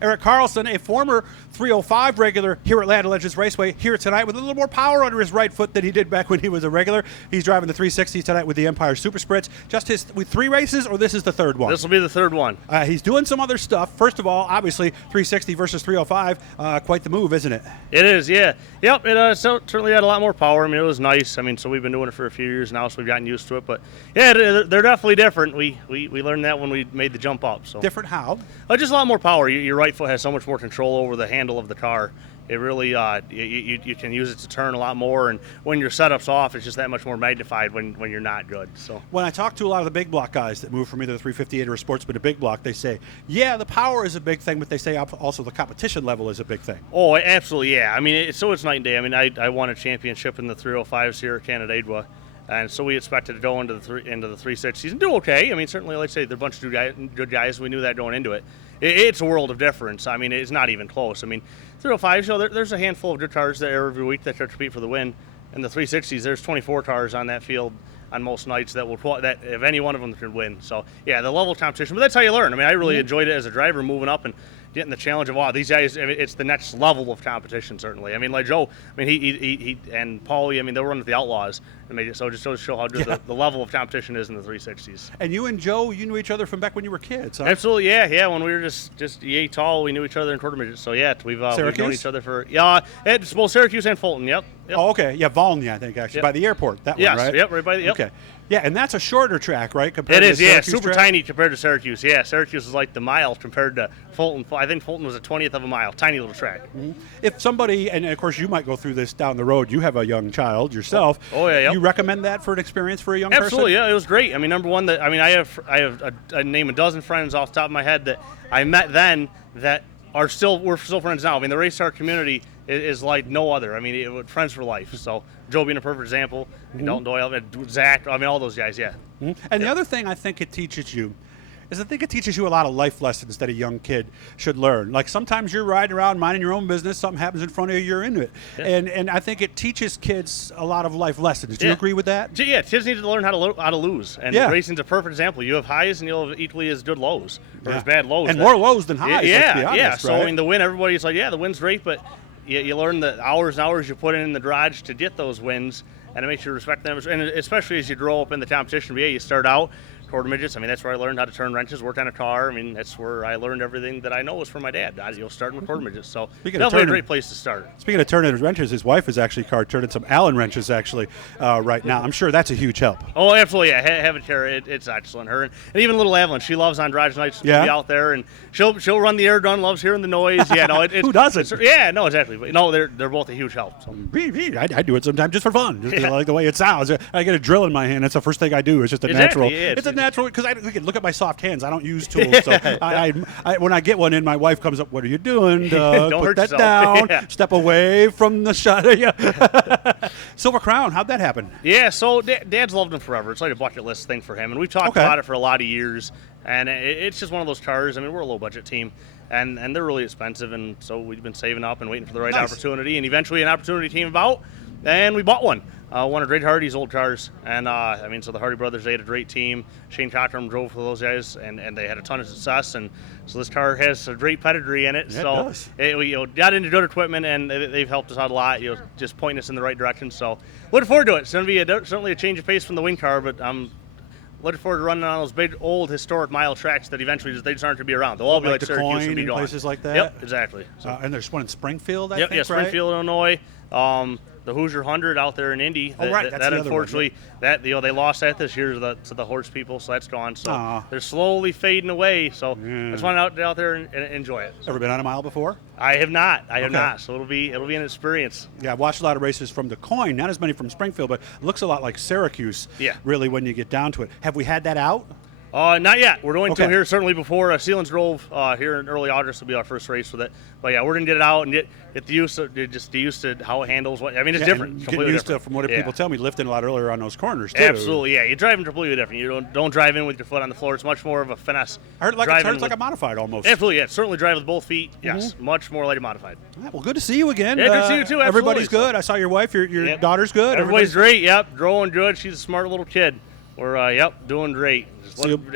Erik Karlsen, a former 305 regular here at Land Legends Raceway, here tonight with a little more power under his right foot than he did back when he was a regular. He's driving the 360 tonight with the Empire Super Spritz. Just with 3 races, or this is the 3rd one? This will be the 3rd one. He's doing some other stuff. First of all, obviously, 360 versus 305, quite the move, isn't it? It is, yeah. Yep, it certainly had a lot more power. I mean, it was nice. I mean, so we've been doing it for a few years now, so we've gotten used to it. But, yeah, they're definitely different. We learned that when we made the jump up. So different how? Just a lot more power. Your right foot has so much more control over the handle of the car. It really, you can use it to turn a lot more, and when your setup's off, it's just that much more magnified when you're not good. So when I talk to a lot of the big block guys that move from either the 358 or a Sportsman to big block, they say, yeah, the power is a big thing, but they say also the competition level is a big thing. Oh, absolutely, yeah. I mean, it's night and day. I mean, I won a championship in the 305s here at Canandaigua. And so we expected to go into the 360s and do okay. I mean, certainly, like I say, they're a bunch of good guys. We knew that going into it. It's a world of difference. I mean, it's not even close. I mean, 305s, there's a handful of good cars there every week that try to compete for the win. In the 360s, there's 24 cars on that field on most nights that if any one of them could win. So, yeah, the level of competition. But that's how you learn. I mean, I really enjoyed it as a driver, moving up and getting the challenge of, wow, these guys, I mean, it's the next level of competition, certainly. I mean, like Joe, I mean, he and Paulie, I mean, they were running with the Outlaws. So just to show how good the level of competition is in the 360s. And you and Joe, you knew each other from back when you were kids, huh? Absolutely, yeah. When we were just yay tall, we knew each other in quarter midgets. So, yeah, we've known each other for, it's both Syracuse and Fulton, yep. Oh, okay. Yeah, Volney, I think, actually, by the airport. That one, right? Yep, right by the, Okay. Yeah, and that's a shorter track, right? It is, yeah, super tiny compared to Syracuse. Yeah, Syracuse is like the mile compared to Fulton. I think Fulton was a 20th of a mile, tiny little track. Mm-hmm. If somebody, and of course you might go through this down the road, you have a young child yourself. Oh, yeah, yep. You recommend that for an experience for a young person? Absolutely, yeah, it was great. I mean, number one, I have name a dozen friends off the top of my head that I met then that we're still friends now. I mean, the race car community is like no other. I mean, friends for life. So Joe being a perfect example, Dalton Doyle, Zach, I mean, all those guys, yeah. Mm-hmm. And the other thing I think it teaches you is I think it teaches you a lot of life lessons that a young kid should learn. Like sometimes you're riding around minding your own business, something happens in front of you, you're into it. Yeah. And I think it teaches kids a lot of life lessons. Do you agree with that? Yeah, kids need to learn how to lose. And racing's a perfect example. You have highs and you'll have equally as good lows, or as bad lows. And more lows than highs, let's be honest, yeah. So, right? I mean, the win, everybody's like, yeah, the win's great, but you learn the hours and hours you put in the garage to get those wins, and it makes you respect them. And especially as you grow up in the competition, you start out quarter midgets. I mean, that's where I learned how to turn wrenches, work on a car. I mean, that's where I learned everything that I know was from my dad. Starting with quarter midgets. So definitely a great place to start. Speaking of turning wrenches, his wife is actually turning some Allen wrenches actually right now. I'm sure that's a huge help. Oh, absolutely. Yeah, having her, it's excellent. Her and even little Evelyn, she loves on garage nights to be out there, and she'll run the air gun, loves hearing the noise. Yeah, no, who doesn't? Yeah, no, exactly. But no, they're both a huge help. So. I do it sometimes just for fun, just I like the way it sounds. I get a drill in my hand. That's the first thing I do. It's just a natural. Yeah, it's a natural because look at my soft hands. I don't use tools. So when I get one in, my wife comes up, "What are you doing? Put that down. Yeah. Step away from the shot." Silver Crown, how'd that happen? Yeah, so Dad's loved them forever. It's like a bucket list thing for him, and we've talked about it for a lot of years. And it's just one of those cars. I mean, we're a low budget team, and they're really expensive, and so we've been saving up and waiting for the right opportunity. And eventually, an opportunity came about, and we bought one. One of Greg Hardy's old cars, and so the Hardy brothers, they had a great team. Shane Cochran drove for those guys, and they had a ton of success, and so this car has a great pedigree in it. So we got into good equipment, and they've helped us out a lot, just pointing us in the right direction. So looking forward to it. It's going to be certainly a change of pace from the wing car, but I'm looking forward to running on those big, old, historic mile tracks that eventually they just aren't going to be around. They'll all be like Syracuse and be gone. Places like that? Yep, exactly. So. And there's one in Springfield, I think, yeah, Springfield, Illinois. The Hoosier 100 out there in Indy. That unfortunately, they lost that this year to the horse people, so that's gone. So they're slowly fading away. So let's run out there and enjoy it. Ever been on a mile before? I have not. So it'll be an experience. Yeah, I've watched a lot of races from the Coin, not as many from Springfield, but it looks a lot like Syracuse. Yeah. Really, when you get down to it, have we had that out? Not yet. We're going to here certainly before Sealands Grove here in early August will be our first race with it. But yeah, we're going to get it out and get the use to how it handles. It's different. Get used to, from what people tell me, lifting a lot earlier on those corners too. Absolutely, yeah. You're driving completely different. You don't drive in with your foot on the floor. It's much more of a finesse. I heard it's like a modified almost. Absolutely, yeah. Certainly drive with both feet. Yes, much more like a modified. Right, well, good to see you again. Yeah, good to see you too. Absolutely. Everybody's good. I saw your wife. Your daughter's good. Everybody's great. Yep, growing good. She's a smart little kid. We're doing great.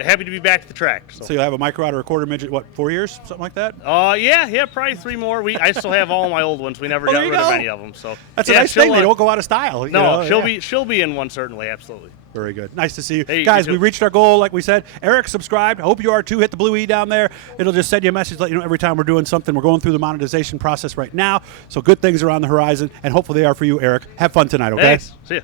Happy to be back at the track. So you'll have a micro out or a quarter midget, what, 4 years, something like that? Yeah, probably 3 more. I still have all my old ones. We never got rid of any of them. So that's a nice thing. They don't go out of style. No, she'll be in one certainly, absolutely. Very good. Nice to see you. Hey, guys, you we reached our goal, like we said. Eric, subscribe. I hope you are too. Hit the blue E down there. It'll just send you a message, let you know every time we're doing something. We're going through the monetization process right now, so good things are on the horizon, and hopefully they are for you, Eric. Have fun tonight, okay? Thanks. See ya.